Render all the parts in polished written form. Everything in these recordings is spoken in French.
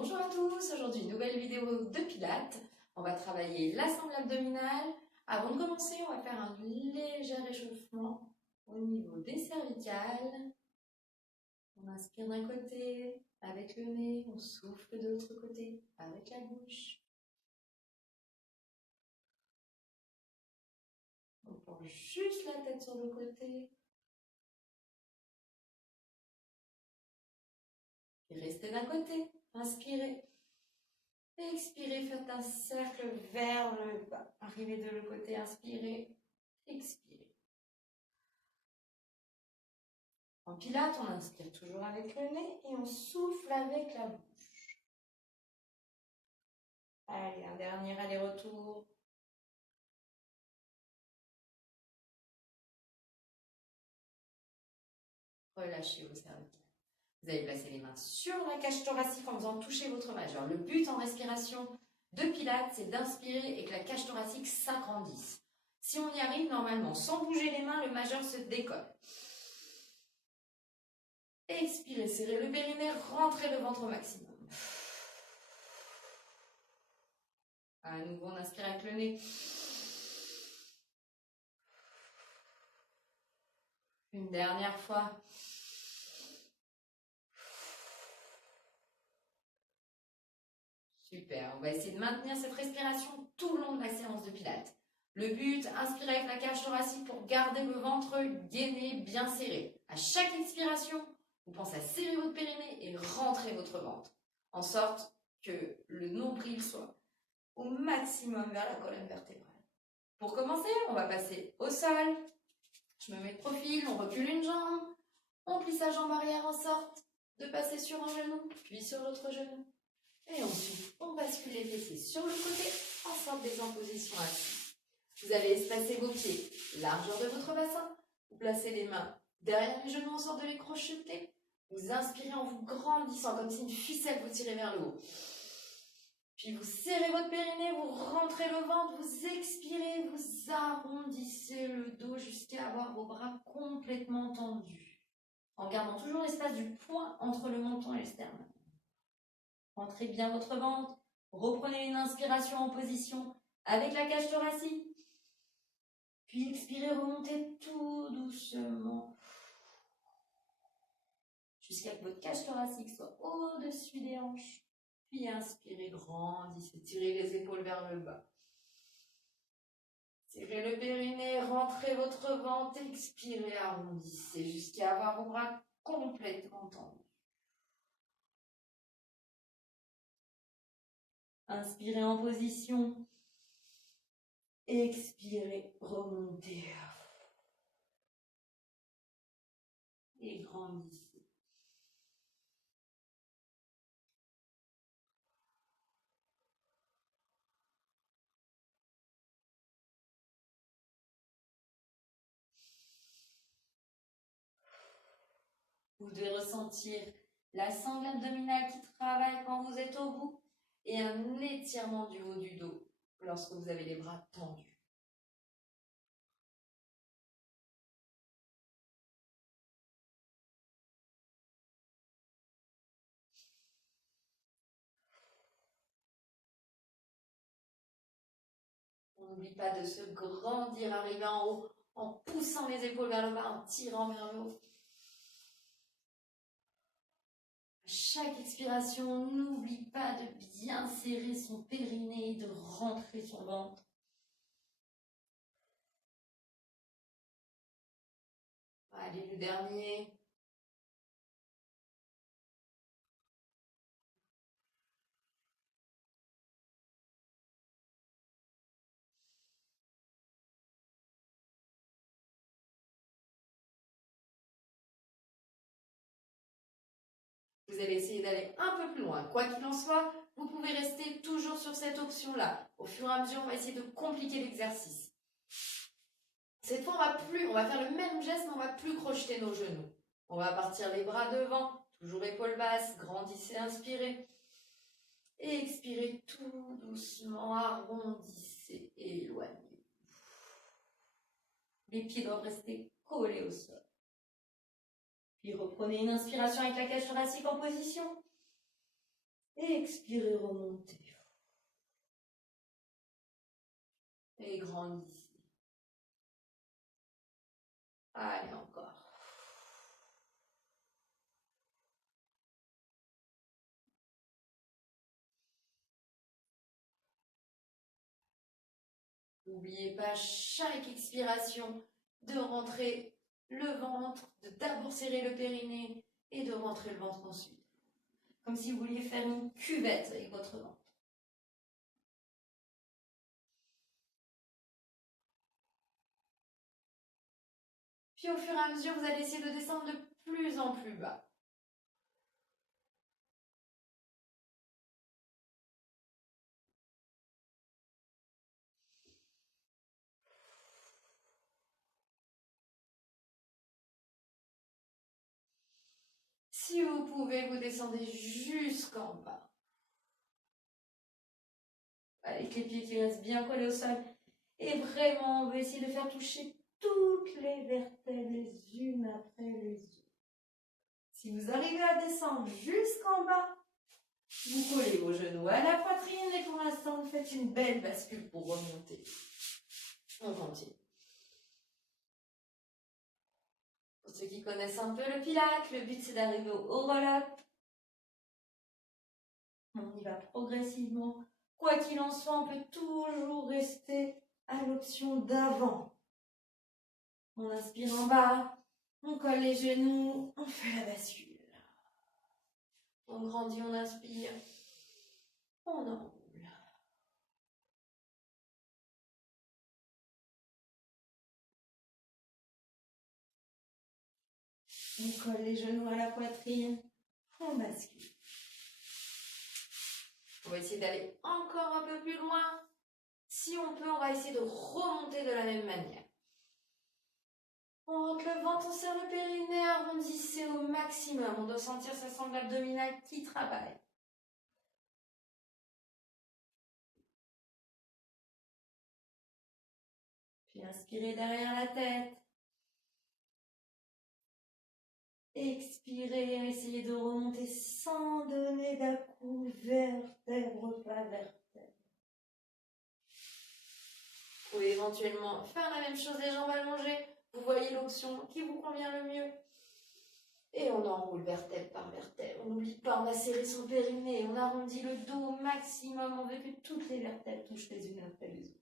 Bonjour à tous, aujourd'hui nouvelle vidéo de Pilates. On va travailler l'assemble abdominale. Avant de commencer, on va faire un léger réchauffement au niveau des cervicales. On inspire d'un côté avec le nez, on souffle de l'autre côté avec la bouche. On penche juste la tête sur le côté. Et restez d'un côté, inspirez. Expirez, faites un cercle vers le bas. Arrivez de l'autre côté, inspirez, expirez. En pilates, on inspire toujours avec le nez et on souffle avec la bouche. Allez, un dernier aller-retour. Relâchez vos cervicales. Vous allez placer les mains sur la cage thoracique en faisant toucher votre majeur. Le but en respiration de pilates, c'est d'inspirer et que la cage thoracique s'agrandisse. Si on y arrive normalement, sans bouger les mains, le majeur se décolle. Expirez, serrez le périnée, rentrez le ventre au maximum. À nouveau, on inspire avec le nez. Une dernière fois. Super, on va essayer de maintenir cette respiration tout le long de la séance de pilates. Le but, inspirez avec la cage thoracique pour garder le ventre gainé, bien serré. À chaque expiration, vous pensez à serrer votre périnée et rentrer votre ventre, en sorte que le nombril soit au maximum vers la colonne vertébrale. Pour commencer, on va passer au sol. Je me mets de profil, on recule une jambe, on plie sa jambe arrière en sorte de passer sur un genou, puis sur l'autre genou. Et ensuite, on bascule les fessiers sur le côté en sorte d'être en position assise. Vous allez espacer vos pieds, largeur de votre bassin. Vous placez les mains derrière les genoux en sorte de les crocheter. Vous inspirez en vous grandissant comme si une ficelle vous tirait vers le haut. Puis vous serrez votre périnée, vous rentrez le ventre, vous expirez, vous arrondissez le dos jusqu'à avoir vos bras complètement tendus. En gardant toujours l'espace du poing entre le menton et le sternum. Rentrez bien votre ventre. Reprenez une inspiration en position avec la cage thoracique. Puis expirez, remontez tout doucement. Jusqu'à ce que votre cage thoracique soit au-dessus des hanches. Puis inspirez, grandissez, tirez les épaules vers le bas. Serrez le périnée, rentrez votre ventre, expirez, arrondissez jusqu'à avoir vos bras complètement tendus. Inspirez en position. Expirez, remontez. Et grandissez. Vous devez ressentir la sangle abdominale qui travaille quand vous êtes au bout et un étirement du haut du dos lorsque vous avez les bras tendus. On n'oublie pas de se grandir, arriver en haut en poussant les épaules vers le bas, en tirant vers le haut. À chaque expiration, n'oublie pas de bien serrer son périnée et de rentrer son ventre. Allez, le dernier. Vous allez essayer d'aller un peu plus loin. Quoi qu'il en soit, vous pouvez rester toujours sur cette option-là. Au fur et à mesure, on va essayer de compliquer l'exercice. Cette fois, on va faire le même geste, mais on va plus crocheter nos genoux. On va partir les bras devant, toujours épaules basses, grandissez, inspirez. Et expirez tout doucement, arrondissez, éloignez. Les pieds doivent rester collés au sol. Puis reprenez une inspiration avec la cage thoracique en position. Expirez, remontez. Et grandissez. Allez, encore. N'oubliez pas chaque expiration de rentrer le ventre, de d'abord serrer le périnée et de rentrer le ventre ensuite. Comme si vous vouliez faire une cuvette avec votre ventre. Puis au fur et à mesure, vous allez essayer de descendre de plus en plus bas. Si vous pouvez, vous descendez jusqu'en bas. Avec les pieds qui restent bien collés au sol. Et vraiment, on va essayer de faire toucher toutes les vertèbres les unes après les autres. Si vous arrivez à descendre jusqu'en bas, vous collez vos genoux à la poitrine et pour l'instant, vous faites une belle bascule pour remonter. On continue. Pour ceux qui connaissent un peu le Pilates, le but c'est d'arriver au roll-up. On y va progressivement. Quoi qu'il en soit, on peut toujours rester à l'option d'avant. On inspire en bas, on colle les genoux, on fait la bascule. On grandit, on inspire, on enroule. On colle les genoux à la poitrine, on bascule. On va essayer d'aller encore un peu plus loin. Si on peut, on va essayer de remonter de la même manière. On rentre le ventre, on serre le périnée, arrondissez au maximum. On doit sentir sa sangle abdominale qui travaille. Puis inspirez derrière la tête. Expirez, essayez de remonter sans donner d'à-coup, vertèbre par vertèbre. Vous pouvez éventuellement faire la même chose, les jambes allongées. Vous voyez l'option qui vous convient le mieux. Et on enroule vertèbre par vertèbre. On n'oublie pas, on a serré son périnée, on arrondit le dos au maximum. On veut que toutes les vertèbres touchent les unes après les autres.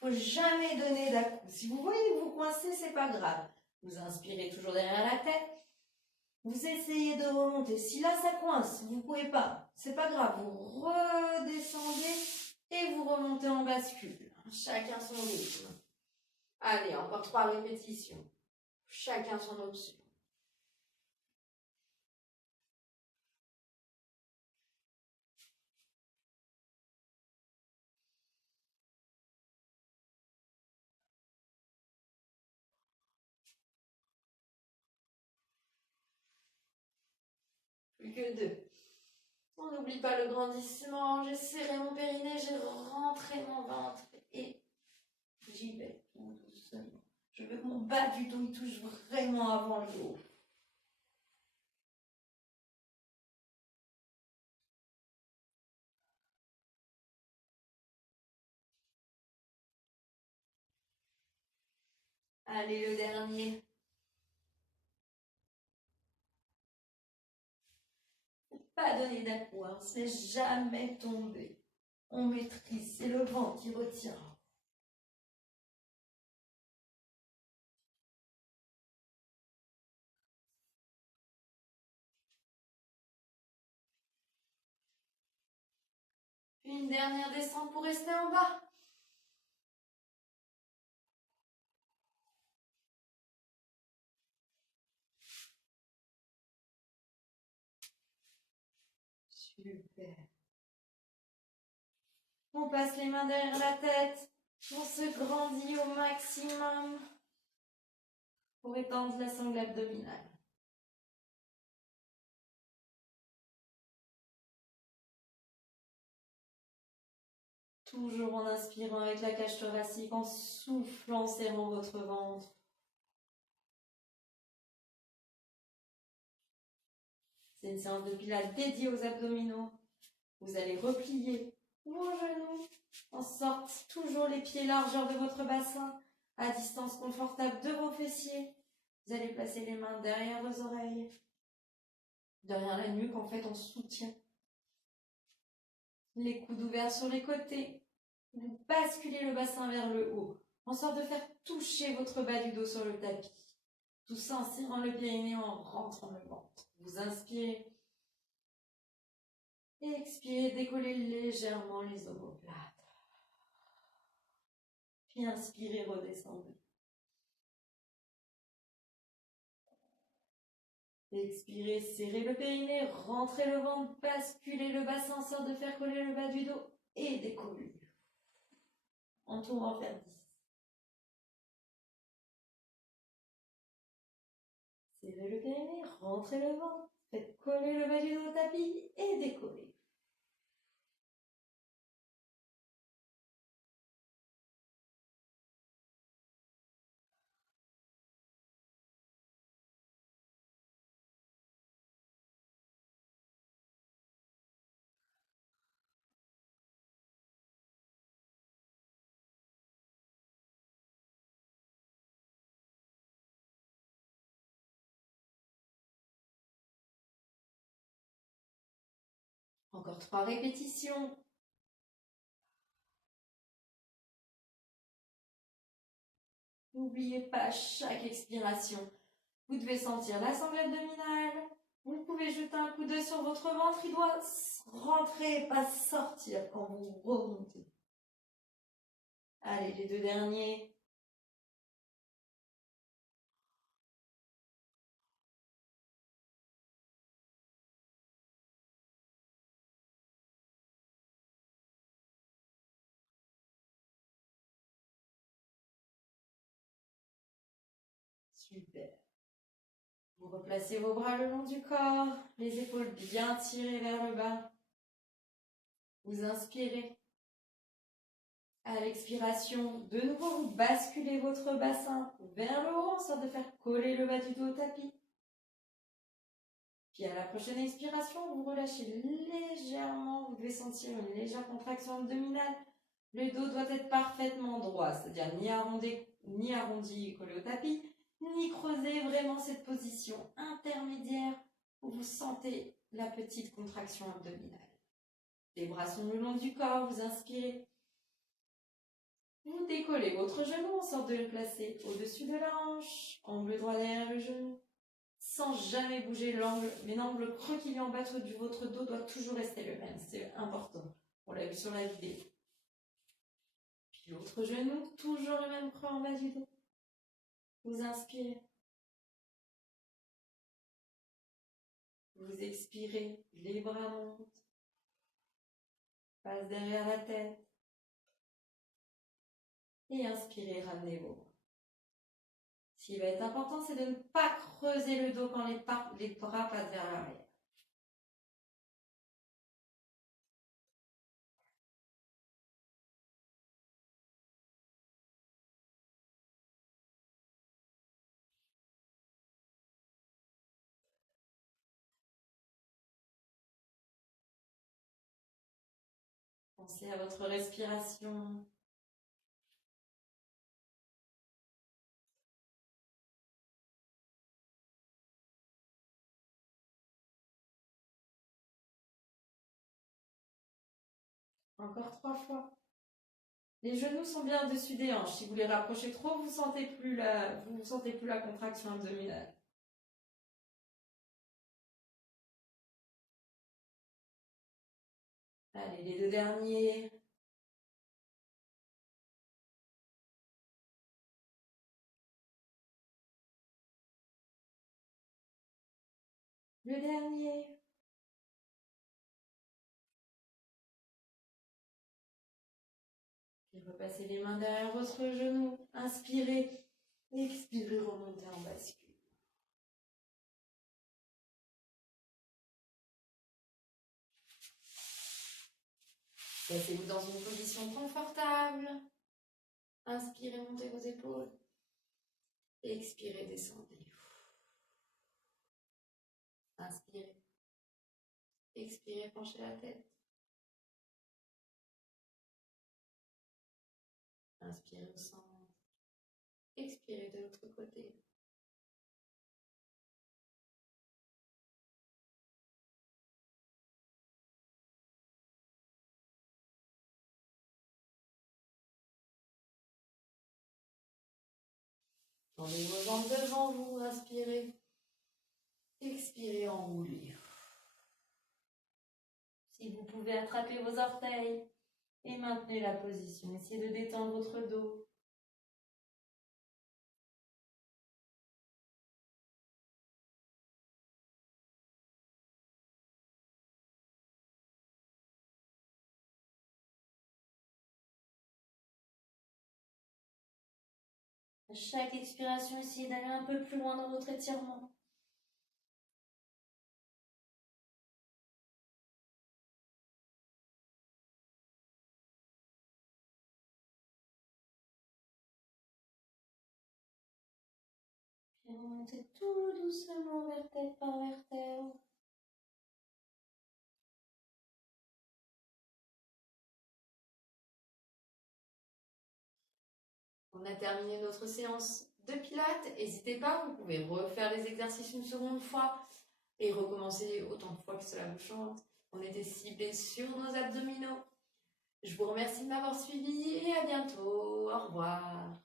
Il ne faut jamais donner d'à-coup. Si vous voyez que vous coincez, c'est pas grave. Vous inspirez toujours derrière la tête. Vous essayez de remonter. Si là ça coince, vous ne pouvez pas. C'est pas grave. Vous redescendez et vous remontez en bascule. Chacun son rythme. Allez, encore 3 répétitions. Chacun son option. Plus que 2. On n'oublie pas le grandissement. J'ai serré mon périnée, j'ai rentré mon ventre et j'y vais tout doucement. Je veux que mon bas du dos il touche vraiment avant le dos. Allez, le dernier. Pas donner d'à-coup, on ne se laisse jamais tomber. On maîtrise, c'est le vent qui retient. Puis une dernière descente pour rester en bas. Super. On passe les mains derrière la tête. On se grandit au maximum pour étendre la sangle abdominale. Toujours en inspirant avec la cage thoracique, en soufflant, en serrant votre ventre. C'est une séance de pilates dédiée aux abdominaux. Vous allez replier vos genoux en sorte toujours les pieds largeur de votre bassin, à distance confortable de vos fessiers. Vous allez placer les mains derrière vos oreilles, derrière la nuque, en fait, en soutien. Les coudes ouverts sur les côtés. Vous basculez le bassin vers le haut, en sorte de faire toucher votre bas du dos sur le tapis. Tout ça en serrant le périnée, en rentrant le ventre. Vous inspirez. Et expirez, décollez légèrement les omoplates. Puis inspirez, redescendez. Expirez, serrez le périnée, rentrez le ventre, basculez le bassin en sorte de faire coller le bas du dos et décollez. En tournant vers 10. Serrez le périnée, rentrez le ventre, faites coller le bas du dos au tapis et décollez. Encore 3 répétitions. N'oubliez pas, à chaque expiration, vous devez sentir la sangle abdominale. Vous pouvez jeter un coup d'œil sur votre ventre. Il doit rentrer, pas sortir quand vous remontez. Allez, les 2 derniers. Super. Vous replacez vos bras le long du corps, les épaules bien tirées vers le bas. Vous inspirez. À l'expiration, de nouveau, vous basculez votre bassin vers le haut en sorte de faire coller le bas du dos au tapis. Puis à la prochaine expiration, vous relâchez légèrement. Vous devez sentir une légère contraction abdominale. Le dos doit être parfaitement droit, c'est-à-dire ni arrondi collé au tapis, ni creuser, vraiment cette position intermédiaire où vous sentez la petite contraction abdominale. Les bras sont le long du corps, vous inspirez. Vous décollez votre genou en sorte de le placer au-dessus de la hanche, angle droit derrière le genou, sans jamais bouger l'angle. Mais l'angle creux qu'il y a en bas de votre dos doit toujours rester le même, c'est important. On l'a vu sur la vidéo. Puis l'autre genou, toujours le même creux en bas du dos. Vous inspirez. Vous expirez, les bras montent, passent derrière la tête. Et inspirez, ramenez vos bras. Ce qui va être important, c'est de ne pas creuser le dos quand les bras passent vers l'arrière. Pensez à votre respiration. Encore 3 fois. Les genoux sont bien au-dessus des hanches. Si vous les rapprochez trop, vous ne sentez plus la contraction abdominale. Allez, les 2 derniers. Le dernier. Et repassez les mains derrière votre genou. Inspirez. Expirez, remontez en bascule. Placez-vous dans une position confortable. Inspirez, montez vos épaules. Expirez, descendez. Inspirez. Expirez, penchez la tête. Inspirez au centre. Expirez de l'autre côté. Tendez vos jambes devant vous, inspirez. Expirez, enroulez. Si vous pouvez attraper vos orteils et maintenez la position. Essayez de détendre votre dos. À chaque expiration, essayez d'aller un peu plus loin dans votre étirement. Puis remontez tout doucement vertèbre par vertèbre. On a terminé notre séance de pilates. N'hésitez pas, vous pouvez refaire les exercices une seconde fois et recommencer autant de fois que cela vous chante. On était ciblés sur nos abdominaux. Je vous remercie de m'avoir suivi et à bientôt. Au revoir.